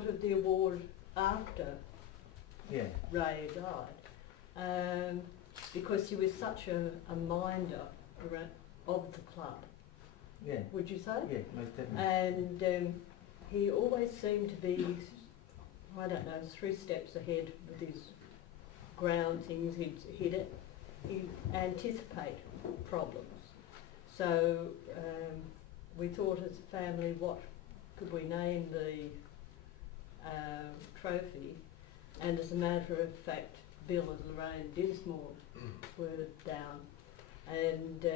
thought of the award after Ray died, because he was such a minder of the club. Yeah. Would you say? Yeah, most definitely. And he always seemed to be, I don't know, 3 steps ahead with his ground things. He'd anticipate problems. So we thought as a family, what could we name the trophy? And as a matter of fact, Bill and Lorraine Dinsmore were down. And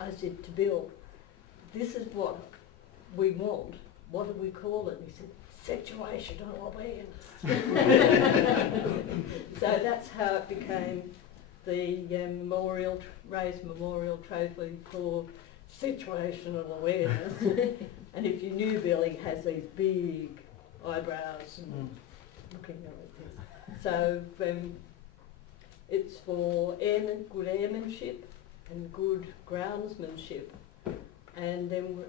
I said to Bill, this is what we want. What do we call it? And he said, situational awareness. So that's how it became the Ray's Memorial Trophy for situational awareness. And if you knew Bill, he has these big eyebrows and looking like this. So it's for good airmanship and good groundsmanship. And then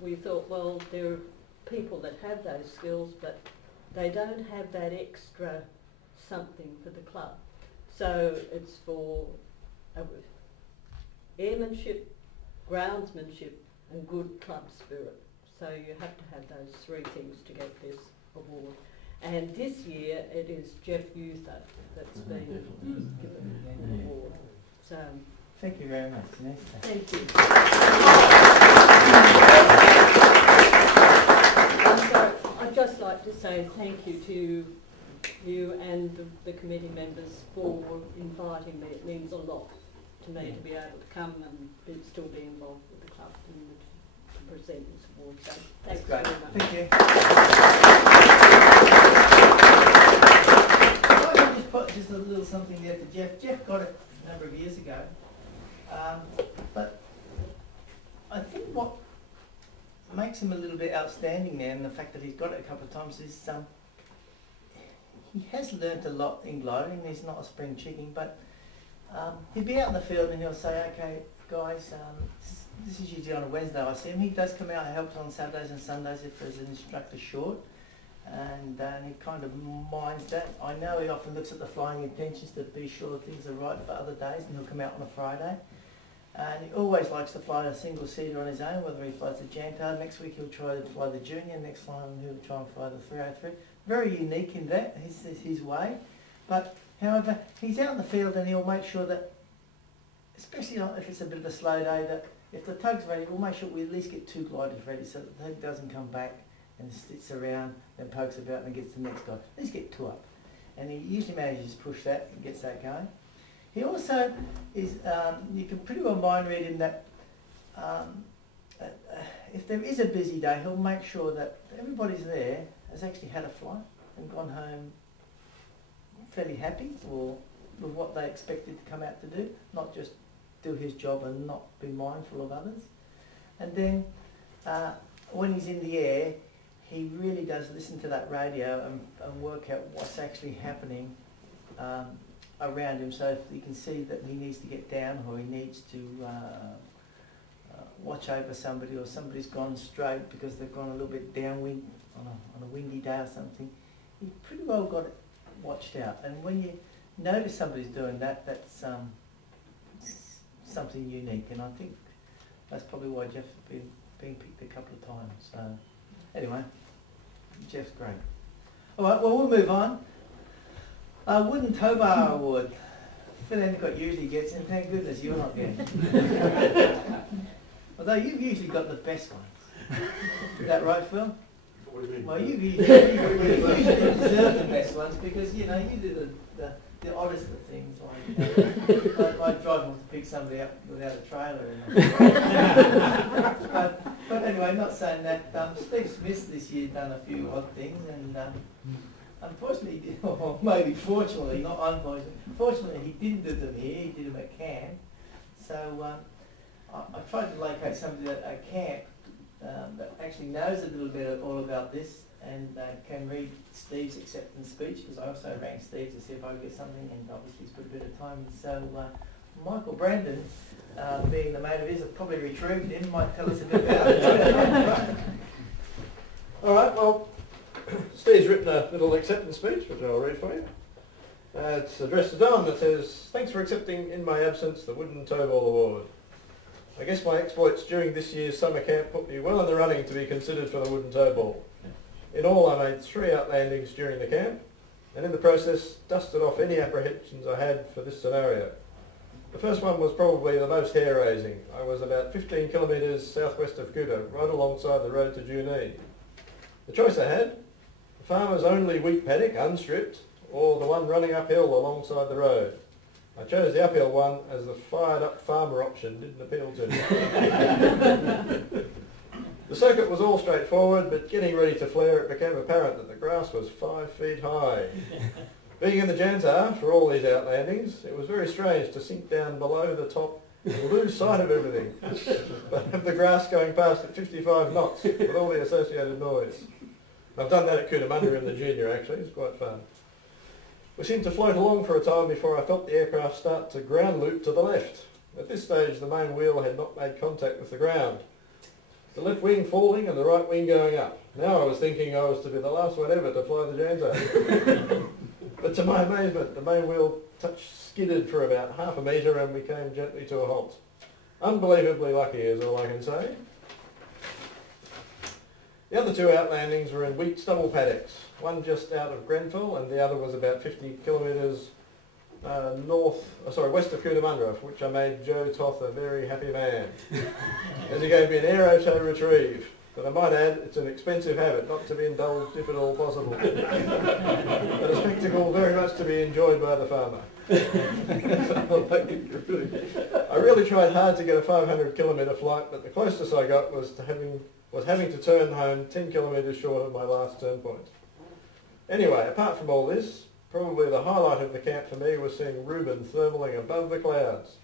we thought, well, there are people that have those skills, but they don't have that extra something for the club. So it's for airmanship, groundsmanship and good club spirit. So you have to have those 3 things to get this award. And this year it is Jeff Uther that's been given the award. So thank you very much, Nesta. thank you. I'd just like to say thank you to you and the committee members for inviting me. It means a lot to me to be able to come and still be involved with the club and to present this award. So thanks very much. Thank you. I just put just a little something there to Jeff. Jeff got it a number of years ago, but I think what makes him a little bit outstanding there, and the fact that he's got it a couple of times, is he has learnt a lot in gliding. He's not a spring chicken, but he'll be out in the field and he'll say, okay guys, this is usually on a Wednesday I see him. He does come out and helps on Saturdays and Sundays if there's an instructor short, and he kind of minds that. I know he often looks at the flying intentions to be sure things are right for other days, and he'll come out on a Friday. And he always likes to fly a single seater on his own, whether he flies the Jantar. Next week he'll try to fly the Junior, next time he'll try and fly the 303. Very unique in that, his way. But however, he's out in the field and he'll make sure that, especially if it's a bit of a slow day, that if the tug's ready, we'll make sure we at least get 2 gliders ready so that the tug doesn't come back and sits around, then pokes about and gets the next guy. At least get 2 up. And he usually manages to push that and gets that going. He also is, you can pretty well mind read him that if there is a busy day, he'll make sure that everybody's there has actually had a flight and gone home fairly happy or with what they expected to come out to do, not just do his job and not be mindful of others. And then when he's in the air, he really does listen to that radio and work out what's actually happening around him, so if he can see that he needs to get down or he needs to watch over somebody, or somebody's gone straight because they've gone a little bit downwind on a windy day or something, he's pretty well got it watched out. And when you notice somebody's doing that, that's something unique, and I think that's probably why Jeff's been picked a couple of times. So anyway, Jeff's great. All right, well, we'll move on. Wooden Tow Bar Award. Phil Endicott usually gets in, thank goodness you're not getting. Although you've usually got the best ones. Is that right, Phil? What do you mean? Well, you usually deserve the best ones because, you know, you do the oddest of things. Like, I drive off to pick somebody up without a trailer. But anyway, not saying that. Steve Smith this year done a few odd things, and unfortunately, or maybe fortunately, not unfortunately, fortunately he didn't do them here, he did them at camp. So I tried to locate somebody at camp that actually knows a little bit all about this and can read Steve's acceptance speech, because I also rang Steve to see if I could get something, and obviously he's put a bit of time in. So Michael Brandon, being the mate of his, I've probably retrieved him, might tell us a bit about it. All right, well, Steve's written a little acceptance speech, which I'll read for you. It's addressed to Don. It says, "Thanks for accepting in my absence the Wooden Toe Ball Award. I guess my exploits during this year's summer camp put me well in the running to be considered for the Wooden Toe Ball. In all, I made 3 outlandings during the camp, and in the process dusted off any apprehensions I had for this scenario. The first one was probably the most hair-raising. I was about 15 kilometres southwest of Kuta, right alongside the road to Junee. The choice I had, the farmer's only wheat paddock, unstripped, or the one running uphill alongside the road. I chose the uphill one as the fired-up farmer option didn't appeal to me. The circuit was all straightforward, but getting ready to flare it became apparent that the grass was 5 feet high. Being in the Jantar for all these outlandings, it was very strange to sink down below the top and lose sight of everything, but have the grass going past at 55 knots with all the associated noise. I've done that at Cootamundra in the junior actually, it's quite fun. We seemed to float along for a time before I felt the aircraft start to ground loop to the left. At this stage the main wheel had not made contact with the ground. The left wing falling and the right wing going up. Now I was thinking I was to be the last one ever to fly the Jantar. But to my amazement, the main wheel skidded for about half a metre and we came gently to a halt. Unbelievably lucky is all I can say. The other 2 outlandings were in wheat stubble paddocks, one just out of Grenfell and the other was about 50 kilometres west of Cootamundra, for which I made Joe Toth a very happy man, as he gave me an aero toe retrieve. But I might add, it's an expensive habit, not to be indulged if at all possible. But a spectacle very much to be enjoyed by the farmer. I really tried hard to get a 500 kilometre flight, but the closest I got was having to turn home 10 kilometres short of my last turn point. Anyway, apart from all this, probably the highlight of the camp for me was seeing Reuben thermaling above the clouds,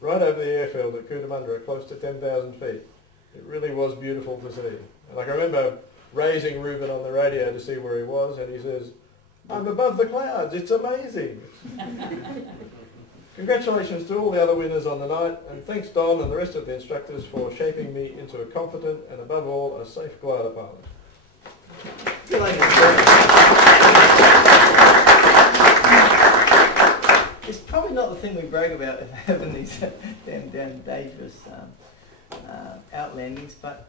right over the airfield at Cootamundra, close to 10,000 feet. It really was beautiful to see. And I can remember raising Reuben on the radio to see where he was, and he says, "I'm above the clouds, it's amazing." Congratulations to all the other winners on the night, and thanks Don and the rest of the instructors for shaping me into a confident and above all a safe glider pilot. It's probably not the thing we brag about having these damn dangerous outlandings, but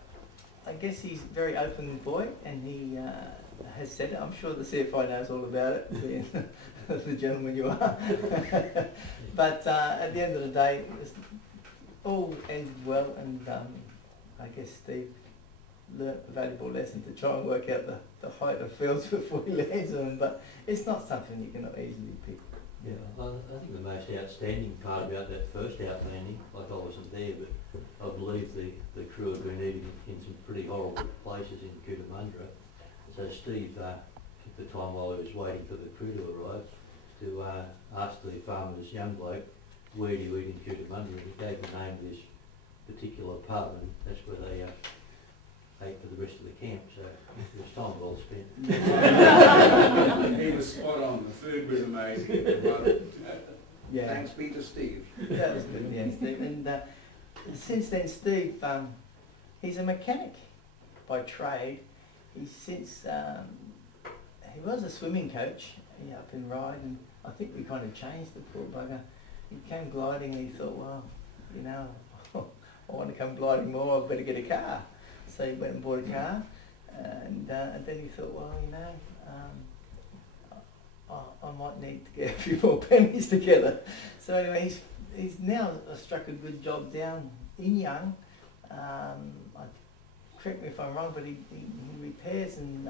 I guess he's a very open boy and he has said it. I'm sure the CFI knows all about it, being the gentleman you are. But at the end of the day, it's all ended well, and I guess Steve learnt a valuable lesson to try and work out the height of fields before he lands on them, but it's not something you can easily pick. Yeah, I think the most outstanding part about that first outlanding, like I wasn't there, but I believe the crew had been eating in some pretty horrible places in Cootamundra. So Steve took the time while he was waiting for the crew to arrive to ask the farmer's young bloke, "Where do you eat in Cootamundra?" And he gave the name of this particular pub, and that's where they ate for the rest of the camp, so it was time well spent. He was spot on, the food was amazing. Yeah. Thanks be to Steve. That was good, yeah, Steve. And since then, Steve, he's a mechanic by trade. He's since, he was a swimming coach up in Ryde, and I think we kind of changed the poor bugger. He came gliding and he thought, well, you know, I want to come gliding more, I better get a car. So he went and bought a car, and then he thought, well, you know, I might need to get a few more pennies together. So anyway, he's now struck a good job down in Young. Correct me if I'm wrong, but he repairs and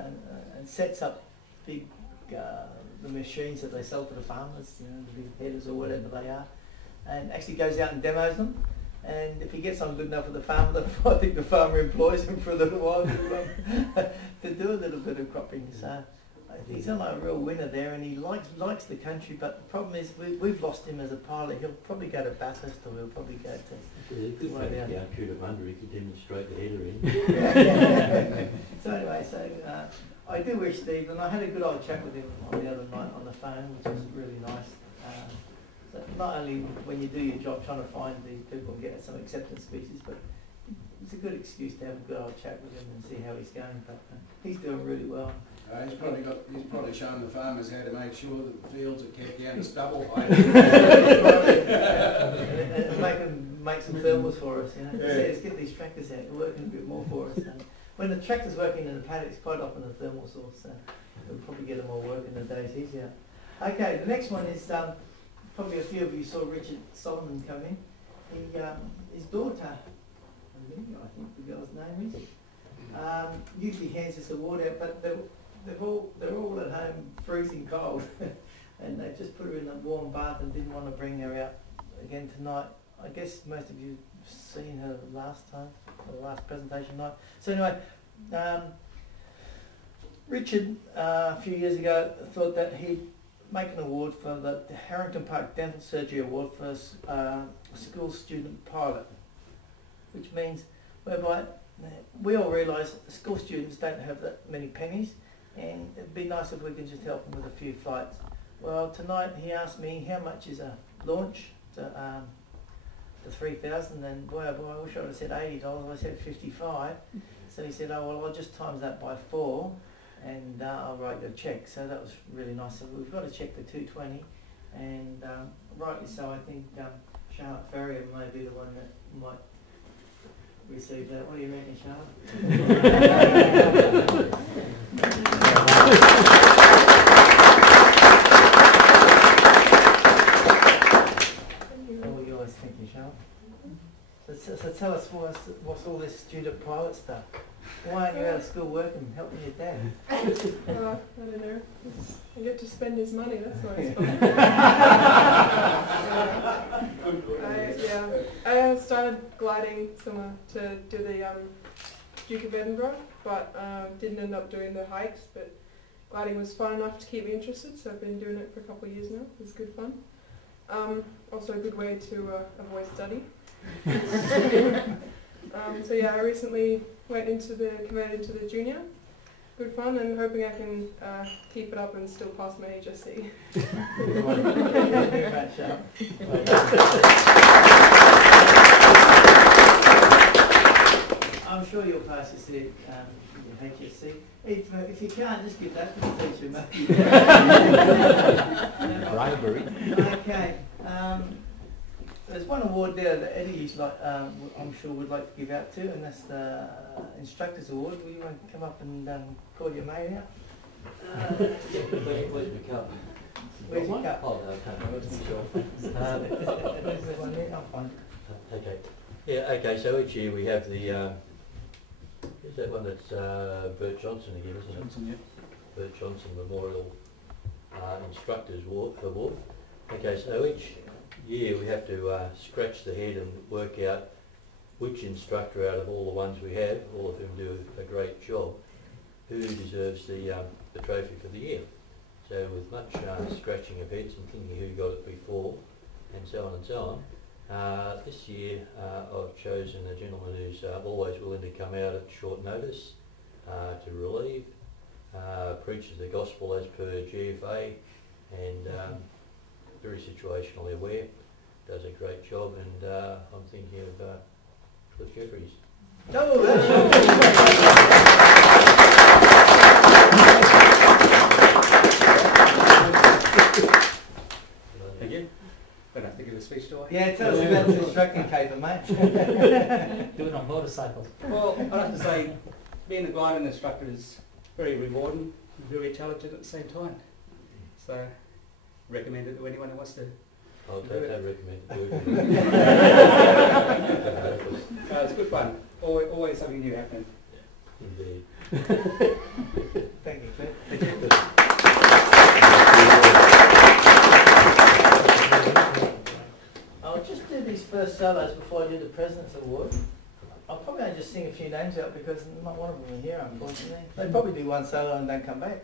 sets up big the machines that they sell to the farmers, you know, the big headers or whatever they are, and actually goes out and demos them. And if he gets on good enough with the farmer, I think the farmer employs him for a little while to do a little bit of cropping. So he's a real winner there, and he likes the country. But the problem is we've lost him as a pilot. He'll probably go to Bathurst, or he'll probably go to. Yeah, good thing down Cootamundra, he could demonstrate the header in. So anyway, I do wish Steve, and I had a good old chat with him on the other night on the phone, which was really nice. So not only when you do your job trying to find these people and get some acceptance speeches, but it's a good excuse to have a good old chat with him and see how he's going. But he's doing really well. He's probably shown the farmers how to make sure that the fields are kept down to stubble height. and make some thermals for us, you know. Yeah. Let's get these tractors out, working a bit more for us. And when the tractor's working in the paddocks, quite often the thermal source, so we'll probably get them all working the days easier. Okay, the next one is probably a few of you saw Richard Solomon come in. His daughter, Olivia, I think the girl's name is, usually hands this award out, but they're all at home freezing cold, and they just put her in a warm bath and didn't want to bring her out again tonight. I guess most of you seen her last time, or the last presentation night. So anyway, Richard a few years ago thought that he'd make an award for the Harrington Park Dental Surgery Award for school student pilot, which means whereby we all realise school students don't have that many pennies, and it'd be nice if we could just help them with a few flights. Well, tonight he asked me how much is a launch to 3,000, and boy oh boy, I wish I would have said $80, I said 55. So he said, oh well, I'll just times that by 4 and I'll write you a cheque. So that was really nice. So we've got a cheque for 220, and rightly so, I think Charlotte Ferrier may be the one that might receive that. What do you reckon, Charlotte? All yours, thank you, Charlotte. So tell us what's all this student pilot stuff? Why aren't you out of school working, helping your dad? I don't know. I get to spend his money, that's why it's fun. I started gliding similar to do the Duke of Edinburgh, but didn't end up doing the hikes, but gliding was fun enough to keep me interested, so I've been doing it for a couple of years now. It's good fun. Also a good way to avoid study. So yeah, I recently converted into the junior. Good fun, and hoping I can keep it up and still pass my HSC. I'm sure you'll pass your HSC. If you can't, just give that to the teacher, maybe. Bribery. Okay. There's one award there that Eddie's I'm sure would like to give out to, and that's the Instructors Award. Will you want to come up and call your mate out? Where's my cup? Where's your cup? Oh, no, okay. Where's the one there? I'll find it. Okay. Yeah, okay, so each year we have the, is that one that's Bert Johnson again, isn't it? Johnson, yeah. Bert Johnson Memorial Instructors Award. Okay, so each year we have to scratch the head and work out which instructor out of all the ones we have, all of whom do a great job, who deserves the trophy for the year. So with much scratching of heads and thinking who got it before, and so on and so on, this year I've chosen a gentleman who's always willing to come out at short notice to relieve, preaches the gospel as per GFA, and very situationally aware, does a great job, and I'm thinking of Cliff Jeffries. Oh, that's Thank you. Don't have to give a speech, do I? yeah, tell us about the instructing paper, mate. Do it on motorcycles. Well, I'd have to say, being a gliding instructor is very rewarding, very challenging at the same time. So, recommend it to anyone who wants to. I don't recommend doing it. It's good fun. Always something new happening. Indeed. Thank you, Cliff. I'll just do these first solos before I do the President's Award. I'll probably just sing a few names out because not one of them are here, unfortunately. They probably do one solo and don't come back.